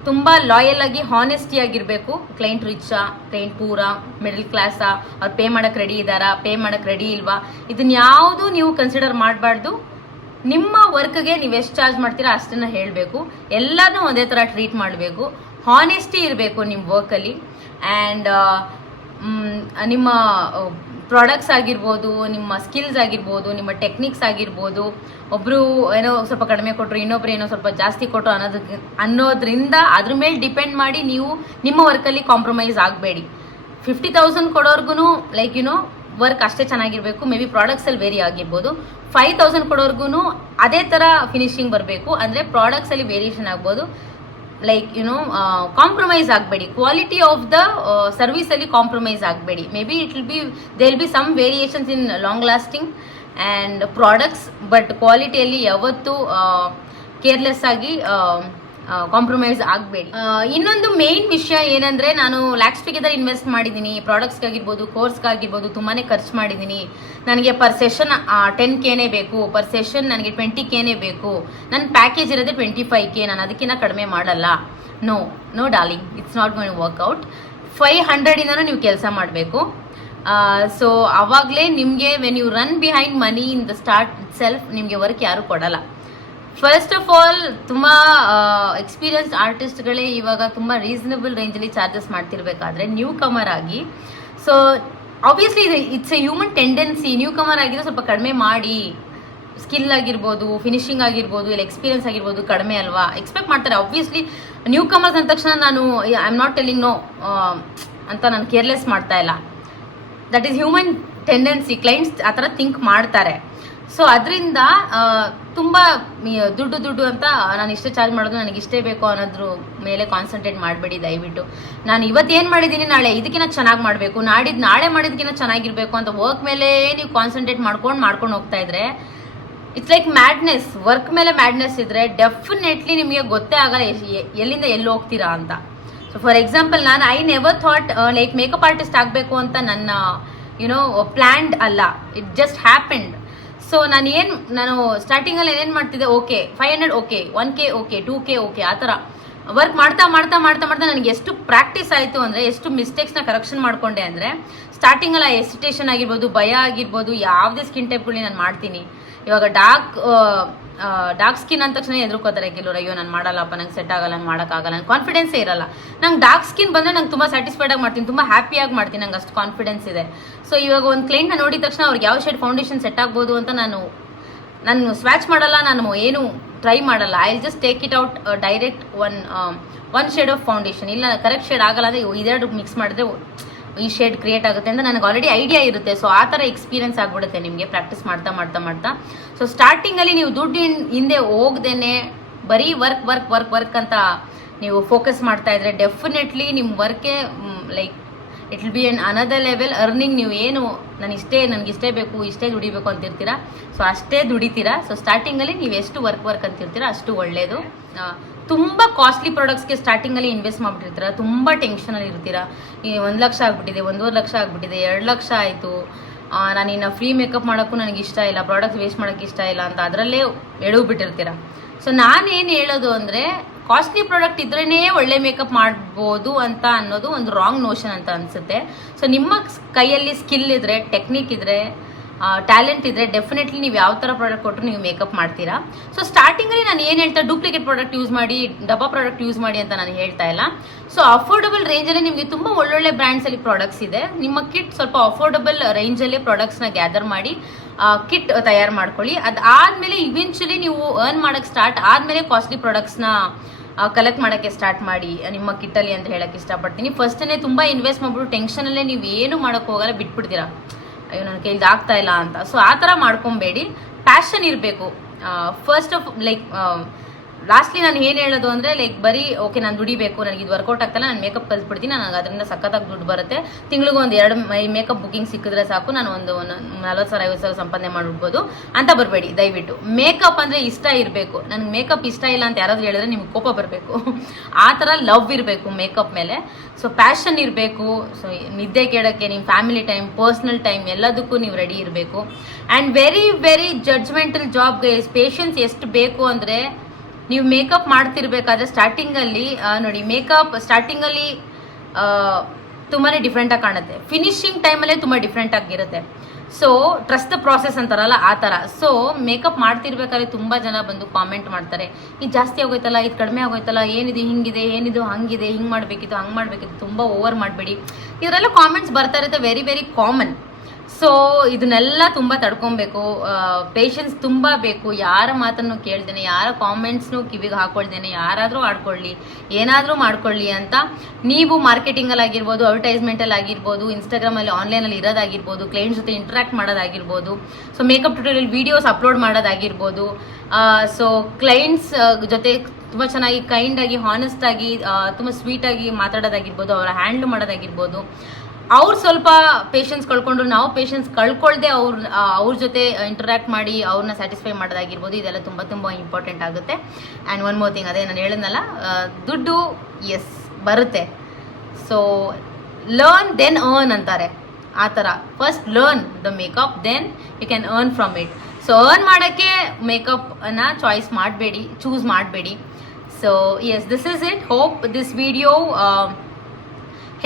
ತುಂಬ ಲಾಯಲ್ ಆಗಿ ಹಾನೆಸ್ಟಿ ಆಗಿರ್ಬೇಕು. ಕ್ಲೈಂಟ್ ರಿಚ್ಚಾ ಕ್ಲೈಂಟ್ ಪೂರ ಮಿಡಲ್ ಕ್ಲಾಸಾ ಅವ್ರು ಪೇ ಮಾಡೋಕೆ ರೆಡಿ ಇದ್ದಾರಾ ಪೇ ಮಾಡೋಕೆ ರೆಡಿ ಇಲ್ವಾ ಇದನ್ನ ಯಾವುದು ನೀವು ಕನ್ಸಿಡರ್ ಮಾಡಬಾರ್ದು. ನಿಮ್ಮ ವರ್ಕ್ಗೆ ನೀವು ಎಷ್ಟು ಚಾರ್ಜ್ ಮಾಡ್ತೀರಾ ಅಷ್ಟನ್ನ ಹೇಳಬೇಕು. ಎಲ್ಲನೂ ಒಂದೇ ಥರ ಟ್ರೀಟ್ ಮಾಡಬೇಕು. ಹಾನೆಸ್ಟಿ ಇರಬೇಕು ನಿಮ್ಮ ವರ್ಕಲ್ಲಿ. ಆ್ಯಂಡ್ ನಿಮ್ಮ ಪ್ರಾಡಕ್ಟ್ಸ್ ಆಗಿರ್ಬೋದು, ನಿಮ್ಮ ಸ್ಕಿಲ್ಸ್ ಆಗಿರ್ಬೋದು, ನಿಮ್ಮ ಟೆಕ್ನಿಕ್ಸ್ ಆಗಿರ್ಬೋದು. ಒಬ್ಬರು ಏನೋ ಸ್ವಲ್ಪ ಕಡಿಮೆ ಕೊಟ್ಟರು ಇನ್ನೊಬ್ರು ಏನೋ ಸ್ವಲ್ಪ ಜಾಸ್ತಿ ಕೊಟ್ಟರು ಅನ್ನೋದಕ್ಕೆ, ಅನ್ನೋದ್ರಿಂದ ಅದ್ರ ಮೇಲೆ ಡಿಪೆಂಡ್ ಮಾಡಿ ನೀವು ನಿಮ್ಮ ವರ್ಕಲ್ಲಿ ಕಾಂಪ್ರಮೈಸ್ ಆಗಬೇಡಿ. ಫಿಫ್ಟಿ ತೌಸಂಡ್ ಕೊಡೋರ್ಗು ಲೈಕ್ ಯುನೋ ವರ್ಕ್ ಅಷ್ಟೇ ಚೆನ್ನಾಗಿರ್ಬೇಕು ಮೇ ಬಿ ಪ್ರಾಡಕ್ಟ್ಸಲ್ಲಿ ವೇರಿ ಆಗಿರ್ಬೋದು. ಫೈವ್ ತೌಸಂಡ್ ಕೊಡೋರ್ಗು ಅದೇ ಥರ ಫಿನಿಶಿಂಗ್ ಬರಬೇಕು. ಅಂದರೆ ಪ್ರಾಡಕ್ಟ್ಸಲ್ಲಿ ವೇರಿಯೇಷನ್ ಆಗ್ಬೋದು. ಲೈಕ್ ಯುನೋ ಕಾಂಪ್ರಮೈಸ್ ಆಗಬೇಡಿ. ಕ್ವಾಲಿಟಿ ಆಫ್ ದ ಸರ್ವಿಸ್ ಅಲ್ಲಿ ಕಾಂಪ್ರಮೈಸ್ ಆಗಬೇಡಿ. Maybe it will be they will be some variations in long lasting and products but ಕ್ವಾಲಿಟಿಯಲ್ಲಿ ಯಾವತ್ತೂ ಕೇರ್ಲೆಸ್ ಆಗಿ ಕಾಂಪ್ರಮೈಸ್ ಆಗಬೇಡಿ. ಇನ್ನೊಂದು ಮೇನ್ ವಿಷಯ ಏನಂದ್ರೆ ನಾನು ಲ್ಯಾಕ್ಸ್ ಟುಗೆದರ್ ಇನ್ವೆಸ್ಟ್ ಮಾಡಿದ್ದೀನಿ ಪ್ರಾಡಕ್ಟ್ಸ್ಗಾಗಿರ್ಬೋದು ಕೋರ್ಸ್ಗಾಗಿರ್ಬೋದು ತುಂಬಾನೇ ಖರ್ಚು ಮಾಡಿದ್ದೀನಿ ನನಗೆ ಪರ್ ಸೆಷನ್ ಟೆನ್ ಕೆನೇ ಬೇಕು. ಪರ್ ಸೆಷನ್ ನನಗೆ ಟ್ವೆಂಟಿ ಕೆನೇ ಬೇಕು. ನನ್ನ ಪ್ಯಾಕೇಜ್ ಇರೋದೇ ಟ್ವೆಂಟಿ ಫೈವ್ ಕೆ ನಾನು ಅದಕ್ಕಿಂತ ಕಡಿಮೆ ಮಾಡಲ್ಲ. No no darling it's not going work out five ಹಂಡ್ರೆಡಿಂದನೂ ನೀವು ಕೆಲಸ ಮಾಡಬೇಕು. ಸೊ ಅವಾಗಲೇ ನಿಮಗೆ when you run behind money in the start self ನಿಮಗೆ ವರ್ಕ್ ಯಾರು ಕೊಡಲ್ಲ. ಫಸ್ಟ್ ಆಫ್ ಆಲ್ ತುಂಬ ಎಕ್ಸ್ಪೀರಿಯನ್ಸ್ಡ್ ಆರ್ಟಿಸ್ಟ್ಗಳೇ ಇವಾಗ ತುಂಬ ರೀಸನಬಲ್ ರೇಂಜಲ್ಲಿ ಚಾರ್ಜಸ್ ಮಾಡ್ತಿರ್ಬೇಕಾದ್ರೆ ನ್ಯೂ ಕಮರ್ ಆಗಿ. So obviously it's a human tendency newcomer ಆಗಿದ್ರೆ ಸ್ವಲ್ಪ ಕಡಿಮೆ ಮಾಡಿ. ಸ್ಕಿಲ್ ಆಗಿರ್ಬೋದು ಫಿನಿಶಿಂಗ್ ಆಗಿರ್ಬೋದು, ಇಲ್ಲ ಎಕ್ಸ್ಪೀರಿಯನ್ಸ್ ಆಗಿರ್ಬೋದು ಕಡಿಮೆ ಅಲ್ವಾ? ಎಕ್ಸ್ಪೆಕ್ಟ್ ಮಾಡ್ತಾರೆ. ಆಬ್ವಿಯಸ್ಲಿ ನ್ಯೂ ಕಮರ್ಸ್ ಅಂದ ತಕ್ಷಣ ನಾನು I am not telling no ಅಂತ ನಾನು ಕೇರ್ಲೆಸ್ ಮಾಡ್ತಾ ಇಲ್ಲ. That is human tendency clients ಆ ಥರ ಥಿಂಕ್ ಮಾಡ್ತಾರೆ. ಸೊ ಅದರಿಂದ ತುಂಬ ದುಡ್ಡು ದುಡ್ಡು ಅಂತ ನಾನು ಇಷ್ಟೇ ಚಾರ್ಜ್ ಮಾಡೋದು ನನಗೆ ಇಷ್ಟೇ ಬೇಕು ಅನ್ನೋದ್ರ ಮೇಲೆ ಕಾನ್ಸಂಟ್ರೇಟ್ ಮಾಡಬೇಡಿ ದಯವಿಟ್ಟು. ನಾನು ಇವತ್ತೇನು ಮಾಡಿದ್ದೀನಿ ನಾಳೆ ಇದಕ್ಕಿಂತ ಚೆನ್ನಾಗಿ ಮಾಡಬೇಕು. ನಾಡಿದ್ದು ನಾಳೆ ಮಾಡಿದ್ಕಿಂತ ಚೆನ್ನಾಗಿರಬೇಕು ಅಂತ ವರ್ಕ್ ಮೇಲೆ ನೀವು ಕಾನ್ಸಂಟ್ರೇಟ್ ಮಾಡ್ಕೊಂಡು ಮಾಡ್ಕೊಂಡು ಹೋಗ್ತಾ ಇದ್ರೆ ಇಟ್ಸ್ ಲೈಕ್ ಮ್ಯಾಡ್ನೆಸ್ ವರ್ಕ್ ಮೇಲೆ ಮ್ಯಾಡ್ನೆಸ್ ಇದ್ರೆ ಡೆಫಿನೆಟ್ಲಿ ನಿಮಗೆ ಗೊತ್ತೇ ಆಗಲ್ಲ ಎಲ್ಲಿಂದ ಎಲ್ಲಿ ಹೋಗ್ತೀರಾ ಅಂತ. ಸೊ ಫಾರ್ ಎಕ್ಸಾಂಪಲ್ ನಾನು I never thought like makeup artist ಆಗಬೇಕು ಅಂತ ನನ್ನ ಯುನೋ ಪ್ಲ್ಯಾಂಡ್ ಅಲ್ಲ. ಇಟ್ ಜಸ್ಟ್ ಹ್ಯಾಪೆಂಡ್ ಸೊ ನಾನು ಏನು ನಾನು ಸ್ಟಾರ್ಟಿಂಗಲ್ಲಿ ಏನೇನು ಮಾಡ್ತಿದ್ದೆ? Okay five hundred okay one K okay two K okay ಆ ಥರ. ವರ್ಕ್ ಮಾಡ್ತಾ ಮಾಡ್ತಾ ಮಾಡ್ತಾ ಮಾಡ್ತಾ ನನಗೆ ಎಷ್ಟು ಪ್ರಾಕ್ಟೀಸ್ ಆಯಿತು ಅಂದರೆ, ಎಷ್ಟು ಮಿಸ್ಟೇಕ್ಸ್ನ ಕರೆಕ್ಷನ್ ಮಾಡ್ಕೊಂಡೆ ಅಂದರೆ ಸ್ಟಾರ್ಟಿಂಗಲ್ಲಿ ಎಸಿಟೇಷನ್ ಆಗಿರ್ಬೋದು, ಭಯ ಆಗಿರ್ಬೋದು, ಯಾವುದೇ ಸ್ಕಿನ್ ಟೈಪ್ಗಳನ್ನ ನಾನು ಮಾಡ್ತೀನಿ. ಇವಾಗ ಡಾರ್ಕ್ ಡಾರ್ಕ್ ಸ್ಕಿನ್ ಅಂದ ತಕ್ಷಣ ಎದುರ್ಕೋತಾರೆ ಕೆಲವರು, ಅಯ್ಯೋ, ನಾನು ಮಾಡಲ್ಲಪ್ಪ ನಂಗೆ ಸೆಟ್ ಆಗಲ್ಲ, ನಾನು ಮಾಡೋಕ್ಕಾಗಲ್ಲ. ನಂಗೆ ಕಾನ್ಫಿಡೆನ್ಸೇ ಇರಲ್ಲ. ನಂಗೆ ಡಾರ್ಕ್ ಸ್ಕಿನ್ ಬಂದರೆ ನಂಗೆ ತುಂಬ ಸ್ಯಾಟಿಸ್ಫೈಡ್ ಆಗಿ ಮಾಡ್ತೀನಿ, ತುಂಬ ಹ್ಯಾಪಿಯಾಗಿ ಮಾಡ್ತೀನಿ, ನಂಗೆ ಅಷ್ಟು ಕಾನ್ಫಿಡೆನ್ಸ್ ಇದೆ. ಸೊ ಇವಾಗ ಒಂದು ಕ್ಲೈಂಟ್ನ ನೋಡಿದ ತಕ್ಷಣ ಅವ್ರಿಗೆ ಯಾವ ಶೇಡ್ ಫೌಂಡೇಶನ್ ಸೆಟ್ ಆಗ್ಬೋದು ಅಂತ ನಾನು ನಾನು ಸ್ವ್ಯಾಚ್ ಮಾಡಲ್ಲ, ನಾನು ಏನು ಟ್ರೈ ಮಾಡಲ್ಲ. I just take it out direct one one shade of foundation ಇಲ್ಲ ಕರೆಕ್ಟ್ ಶೇಡ್ ಆಗಲ್ಲ ಅಂದರೆ ಇದೆರಡು ಮಿಕ್ಸ್ ಮಾಡಿದ್ರೆ ಈ ಶೇಡ್ ಕ್ರಿಯೇಟ್ ಆಗುತ್ತೆ ಅಂತ ನನಗೆ ಆಲ್ರೆಡಿ ಐಡಿಯಾ ಇರುತ್ತೆ. ಸೊ ಆ ಥರ ಎಕ್ಸ್ಪೀರಿಯನ್ಸ್ ಆಗ್ಬಿಡುತ್ತೆ ನಿಮಗೆ. ಪ್ರಾಕ್ಟೀಸ್ ಮಾಡ್ತಾ ಮಾಡ್ತಾ ಮಾಡ್ತಾ. ಸೊ ಸ್ಟಾರ್ಟಿಂಗಲ್ಲಿ ನೀವು ದುಡ್ಡು ಹಿಂದೆ ಹೋಗ್ದೇನೆ ಬರೀ ವರ್ಕ್ ವರ್ಕ್ ವರ್ಕ್ ವರ್ಕ್ ಅಂತ ನೀವು ಫೋಕಸ್ ಮಾಡ್ತಾ ಇದ್ರೆ ಡೆಫಿನೆಟ್ಲಿ ನಿಮ್ಮ ವರ್ಕೆ like it will be an another level earning ನೀವು ಏನು, ನಾನು ಇಷ್ಟೇ, ನನಗೆ ಇಷ್ಟೇ ಬೇಕು, ಇಷ್ಟೇ ದುಡಿಬೇಕು ಅಂತಿರ್ತೀರಾ ಸೊ ಅಷ್ಟೇ ದುಡಿತೀರಾ? ಸೊ ಸ್ಟಾರ್ಟಿಂಗಲ್ಲಿ ನೀವು ಎಷ್ಟು ವರ್ಕ್ ವರ್ಕ್ ಅಂತಿರ್ತೀರಾ ಅಷ್ಟು ಒಳ್ಳೆಯದು ತುಂಬ ಕಾಸ್ಟ್ಲಿ ಪ್ರಾಡಕ್ಟ್ಸ್ಗೆ ಸ್ಟಾರ್ಟಿಂಗಲ್ಲಿ ಇನ್ವೆಸ್ಟ್ ಮಾಡಿಬಿಟ್ಟಿರ್ತೀರ, ತುಂಬ ಟೆನ್ಷನಲ್ಲಿ ಇರ್ತೀರಾ. ಈ ಒಂದು ಲಕ್ಷ ಆಗಿಬಿಟ್ಟಿದೆ, ಒಂದೂವರೆ ಲಕ್ಷ ಆಗಿಬಿಟ್ಟಿದೆ, ಎರಡು ಲಕ್ಷ ಆಯಿತು. ನಾನು ಇನ್ನು ಫ್ರೀ ಮೇಕಪ್ ಮಾಡೋಕ್ಕೂ ನನಗೆ ಇಷ್ಟ ಇಲ್ಲ ಪ್ರಾಡಕ್ಟ್ ವೇಸ್ಟ್ ಮಾಡೋಕ್ಕೆ ಇಷ್ಟ ಇಲ್ಲ ಅಂತ ಅದರಲ್ಲೇ ಎಡವು ಬಿಟ್ಟಿರ್ತೀರ ಸೊ ನಾನೇನು ಹೇಳೋದು ಅಂದರೆ ಕಾಸ್ಟ್ಲಿ ಪ್ರಾಡಕ್ಟ್ ಇದ್ರೇ ಒಳ್ಳೆ ಮೇಕಪ್ ಮಾಡ್ಬೋದು ಅಂತ ಅನ್ನೋದು ಒಂದು ರಾಂಗ್ ನೋಷನ್ ಅಂತ ಅನಿಸುತ್ತೆ. ಸೊ ನಿಮ್ಮ ಕೈಯಲ್ಲಿ ಸ್ಕಿಲ್ ಇದ್ರೆ ಟೆಕ್ನಿಕ್ ಇದ್ರೆ ಟ್ಯಾಲೆಂಟ್ ಇದ್ರೆ ಡೆಫಿನೆಟ್ಲಿ ನೀವು ಯಾವ ಥರ ಪ್ರಾಡಕ್ಟ್ ಕೊಟ್ಟರು ನೀವು ಮೇಕಪ್ ಮಾಡ್ತೀರಾ. ಸೊ ಸ್ಟಾರ್ಟಿಂಗಲ್ಲಿ ನಾನು ಏನು ಹೇಳ್ತಾ ಡೂಪ್ಲಿಕೇಟ್ ಪ್ರಾಡಕ್ಟ್ ಯೂಸ್ ಮಾಡಿ, ಡಬ್ಬಾ ಪ್ರಾಡಕ್ಟ್ ಯೂಸ್ ಮಾಡಿ ಅಂತ ನಾನು ಹೇಳ್ತಾ ಇಲ್ಲ. ಸೊ ಅಫೋರ್ಡಬಲ್ ರೇಂಜಲ್ಲಿ ನಿಮಗೆ ತುಂಬ ಒಳ್ಳೊಳ್ಳೆ ಬ್ರ್ಯಾಂಡ್ಸಲ್ಲಿ ಪ್ರಾಡಕ್ಟ್ಸ್ ಇದೆ. ನಿಮ್ಮ ಕಿಟ್ ಸ್ವಲ್ಪ ಅಫೋರ್ಡಬಲ್ ರೇಂಜಲ್ಲೇ ಪ್ರಾಡಕ್ಟ್ಸ್ನ ಗ್ಯಾದರ್ ಮಾಡಿ ಕಿಟ್ ತಯಾರು ಮಾಡ್ಕೊಳ್ಳಿ. ಅದಾದಮೇಲೆ ಇವೆನ್ಚುಲಿ ನೀವು ಅರ್ನ್ ಮಾಡೋಕ್ಕೆ ಸ್ಟಾರ್ಟ್ ಆದಮೇಲೆ ಕಾಸ್ಟ್ಲಿ ಪ್ರಾಡಕ್ಟ್ಸ್ನ ಕಲೆಕ್ಟ್ ಮಾಡೋಕ್ಕೆ ಸ್ಟಾರ್ಟ್ ಮಾಡಿ, ನಿಮ್ಮ ಕಿಟ್ಟಲ್ಲಿ ಅಂತ ಹೇಳಕ್ಕೆ ಇಷ್ಟಪಡ್ತೀನಿ. ಫಸ್ಟೇ ತುಂಬ ಇನ್ವೆಸ್ಟ್ ಮಾಡ್ಬಿಟ್ಟು ಟೆನ್ಷನಲ್ಲೇ ನೀವು ಏನು ಮಾಡೋಕ್ಕೆ ಹೋಗಲ್ಲ, ಬಿಟ್ಬಿಡ್ತೀರಾ. ಅಯ್ಯೋ, ನನ್ನ ಕೈಲಿ ಆಗ್ತಾ ಇಲ್ಲ ಅಂತ. ಸೊ ಆ ಥರ ಮಾಡ್ಕೊಬೇಡಿ. ಪ್ಯಾಷನ್ ಇರಬೇಕು. ಫಸ್ಟ್ ಆಫ್ ಲೈಕ್ ಲಾಸ್ಟ್ಲಿ ನಾನು ಏನು ಹೇಳೋದು ಅಂದರೆ ಲೈಕ್ ಬರೀ ಓಕೆ ನಾನು ದುಡಿಬೇಕು, ನನಗೆ ಇದು ವರ್ಕೌಟ್ ಆಗ್ತಲ್ಲ, ನಾನು ಮೇಕಪ್ ಕಲ್ಸ್ಬಿಡ್ತೀನಿ ನನಗೆ ಅದರಿಂದ ಸಖತ್ತಾಗಿ ದುಡ್ಡು ಬರುತ್ತೆ. ತಿಂಗಳಿಗೂ ಒಂದು ಎರಡು ಮೇಕಪ್ ಬುಕಿಂಗ್ ಸಿಕ್ಕಿದ್ರೆ ಸಾಕು, ನಾನು ಒಂದು ನಲ್ವತ್ತು ಸಾವಿರ, ಐವತ್ತು ಸಾವಿರ ಸಂಪಾದನೆ ಮಾಡಿಬಿಡ್ಬೋದು. ಅಂತ ಬರಬೇಡಿ, ದಯವಿಟ್ಟು. ಮೇಕಪ್ ಅಂದರೆ ಇಷ್ಟ ಇರಬೇಕು. ನನಗೆ ಮೇಕಪ್ ಇಷ್ಟ ಇಲ್ಲ ಅಂತ ಯಾರಾದರೂ ಹೇಳಿದ್ರೆ ನಿಮ್ಗೆ ಕೋಪ ಬರಬೇಕು. ಆ ಥರ ಲವ್ ಇರಬೇಕು ಮೇಕಪ್ ಮೇಲೆ. ಸೊ ಪ್ಯಾಷನ್ ಇರಬೇಕು. ಸೊ ನಿದ್ದೆ ಕೇಳೋಕ್ಕೆ ನಿಮ್ಮ ಫ್ಯಾಮಿಲಿ ಟೈಮ್ ಪರ್ಸ್ನಲ್ ಟೈಮ್ ಎಲ್ಲದಕ್ಕೂ ನೀವು ರೆಡಿ ಇರಬೇಕು. ಆ್ಯಂಡ್ ವೆರಿ ವೆರಿ ಜಡ್ಜ್ಮೆಂಟಲ್ ಜಾಬ್ಗೆ ಪೇಷನ್ಸ್ ಎಷ್ಟು ಬೇಕು ಅಂದರೆ ನೀವು ಮೇಕಪ್ ಮಾಡ್ತಿರ್ಬೇಕಾದ್ರೆ ಸ್ಟಾರ್ಟಿಂಗಲ್ಲಿ ನೋಡಿ, ಮೇಕಪ್ ಸ್ಟಾರ್ಟಿಂಗಲ್ಲಿ ತುಂಬಾ ಡಿಫ್ರೆಂಟಾಗಿ ಕಾಣುತ್ತೆ. ಫಿನಿಶಿಂಗ್ ಟೈಮಲ್ಲೇ ತುಂಬ ಡಿಫ್ರೆಂಟ್ ಆಗಿರುತ್ತೆ. ಸೊ ಟ್ರಸ್ಟ್ ದ ಪ್ರಾಸೆಸ್ ಅಂತಾರಲ್ಲ, ಆ ಥರ ಸೊ ಮೇಕಪ್ ಮಾಡ್ತಿರ್ಬೇಕಾದ್ರೆ ತುಂಬ ಜನ ಬಂದು ಕಾಮೆಂಟ್ ಮಾಡ್ತಾರೆ. ಇದು ಜಾಸ್ತಿ ಆಗೋಯ್ತಲ್ಲ, ಇದು ಕಡಿಮೆ ಆಗೋಯ್ತಲ್ಲ, ಏನಿದೆ ಹಿಂಗಿದೆ, ಏನಿದು ಹಂಗಿದೆ, ಹಿಂಗೆ ಮಾಡಬೇಕಿತ್ತು, ಹಂಗೆ ಮಾಡಬೇಕಿತ್ತು, ತುಂಬ ಓವರ್ ಮಾಡಬೇಡಿ. ಇದರೆಲ್ಲ ಕಾಮೆಂಟ್ಸ್ ಬರ್ತಾ ಇರುತ್ತೆ ವೆರಿ ವೆರಿ ಕಾಮನ್ ಸೊ ಇದನ್ನೆಲ್ಲ ತುಂಬ ತಡ್ಕೊಬೇಕು. ಪೇಷನ್ಸ್ ತುಂಬ ಬೇಕು. ಯಾರ ಮಾತನ್ನು ಕೇಳ್ದೇನೆ, ಯಾರ ಕಾಮೆಂಟ್ಸ್ನು ಕಿವಿಗೆ ಹಾಕೊಳ್ದೇನೆ, ಯಾರಾದರೂ ಆಡ್ಕೊಳ್ಳಿ, ಏನಾದರೂ ಮಾಡ್ಕೊಳ್ಳಿ ಅಂತ ನೀವು ಮಾರ್ಕೆಟಿಂಗಲ್ಲಿ ಆಗಿರ್ಬೋದು ಅಡ್ವರ್ಟೈಸ್ಮೆಂಟಲ್ಲಿ ಆಗಿರ್ಬೋದು ಇನ್ಸ್ಟಾಗ್ರಾಮಲ್ಲಿ ಆನ್ಲೈನಲ್ಲಿ ಇರೋದಾಗಿರ್ಬೋದು ಕ್ಲೈಂಟ್ ಜೊತೆ ಇಂಟ್ರಾಕ್ಟ್ ಮಾಡೋದಾಗಿರ್ಬೋದು so makeup tutorial videos upload ಮಾಡೋದಾಗಿರ್ಬೋದು ಸೊ ಕ್ಲೈಂಟ್ಸ್ ಜೊತೆ ತುಂಬ ಚೆನ್ನಾಗಿ ಕೈಂಡಾಗಿ ಹಾನೆಸ್ಟಾಗಿ ತುಂಬ ಸ್ವೀಟಾಗಿ ಮಾತಾಡೋದಾಗಿರ್ಬೋದು, ಅವರ ಹ್ಯಾಂಡ್ಲ್ ಮಾಡೋದಾಗಿರ್ಬೋದು ಅವ್ರು ಸ್ವಲ್ಪ ಪೇಷನ್ಸ್ ಕಳ್ಕೊಂಡ್ರು ನಾವು ಪೇಷನ್ಸ್ ಕಳ್ಕೊಳ್ದೆ ಅವ್ರ ಅವ್ರ ಜೊತೆ ಇಂಟರಾಕ್ಟ್ ಮಾಡಿ ಅವ್ರನ್ನ ಸ್ಯಾಟಿಸ್ಫೈ ಮಾಡೋದಾಗಿರ್ಬೋದು. ಇದೆಲ್ಲ ತುಂಬ ತುಂಬ ಇಂಪಾರ್ಟೆಂಟ್ ಆಗುತ್ತೆ. ಆ್ಯಂಡ್ ಒನ್ ಮೋರ್ ಥಿಂಗ್ ಅದೇ ನಾನು ಹೇಳಿದ್ನಲ್ಲ ದುಡ್ಡು ಎಸ್ ಬರುತ್ತೆ. ಸೊ ಲರ್ನ್ ದೆನ್ ಅರ್ನ್ ಅಂತಾರೆ. ಆ ಥರ. First learn the makeup then you can earn from it so earn ಮಾಡೋಕ್ಕೆ ಮೇಕಪ್ನ ಚಾಯ್ಸ್ ಮಾಡಬೇಡಿ ಚೂಸ್ ಮಾಡಬೇಡಿ. So yes this is it hope this video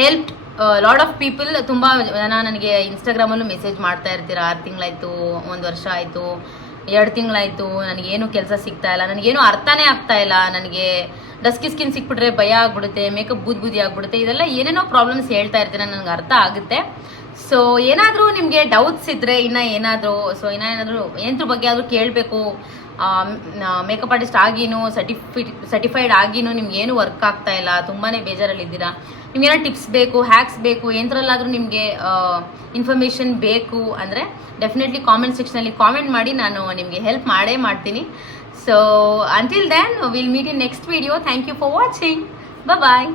help lot of people ತುಂಬ ಜನ ನನಗೆ ಇನ್ಸ್ಟಾಗ್ರಾಮಲ್ಲೂ ಮೆಸೇಜ್ ಮಾಡ್ತಾ ಇರ್ತೀರಾ, ಆರು ತಿಂಗಳಾಯ್ತು, ಒಂದು ವರ್ಷ ಆಯಿತು, ಎರಡು ತಿಂಗಳಾಯ್ತು ನನಗೇನು ಕೆಲಸ ಸಿಗ್ತಾ ಇಲ್ಲ ನನಗೇನು ಅರ್ಥನೇ ಆಗ್ತಾ ಇಲ್ಲ, ನನಗೆ ಡಸ್ಕಿ ಸ್ಕಿನ್ ಸಿಕ್ಬಿಟ್ರೆ ಭಯ ಆಗ್ಬಿಡುತ್ತೆ ಮೇಕಪ್ ಬೂದ್ ಬೂದಿ ಆಗ್ಬಿಡುತ್ತೆ, ಇದೆಲ್ಲ ಏನೇನೋ ಪ್ರಾಬ್ಲಮ್ಸ್ ಹೇಳ್ತಾ ಇರ್ತೀನಿ ನನಗೆ ಅರ್ಥ ಆಗುತ್ತೆ. ಸೊ ಏನಾದರೂ ನಿಮಗೆ ಡೌಟ್ಸ್ ಇದ್ದರೆ ಇನ್ನು ಏನಾದರೂ ಸೊ ಇನ್ನ ಏನಾದರೂ ಏನ್ರ ಬಗ್ಗೆ ಆದರೂ ಕೇಳಬೇಕು. ಮೇಕಪ್ ಆರ್ಟಿಸ್ಟ್ ಆಗಿನೂ ಸರ್ಟಿಫಿ ಸರ್ಟಿಫೈಡ್ ಆಗಿನೂ ನಿಮ್ಗೆ ಏನು ವರ್ಕ್ ಆಗ್ತಾ ಇಲ್ಲ ತುಂಬಾ ಬೇಜಾರಲ್ಲಿದ್ದೀರಾ. ನಿಮ್ಗೆ ಏನೋ ಟಿಪ್ಸ್ ಬೇಕು ಹ್ಯಾಕ್ಸ್ ಬೇಕು ಏನರಲ್ಲಾದರೂ ನಿಮಗೆ ಇನ್ಫಾರ್ಮೇಷನ್ ಬೇಕು ಅಂದರೆ ಡೆಫಿನೆಟ್ಲಿ ಕಾಮೆಂಟ್ ಸೆಕ್ಷನಲ್ಲಿ ಕಾಮೆಂಟ್ ಮಾಡಿ ನಾನು ನಿಮಗೆ ಹೆಲ್ಪ್ ಮಾಡೇ ಮಾಡ್ತೀನಿ. So until then will meet in next video thank you for watching bye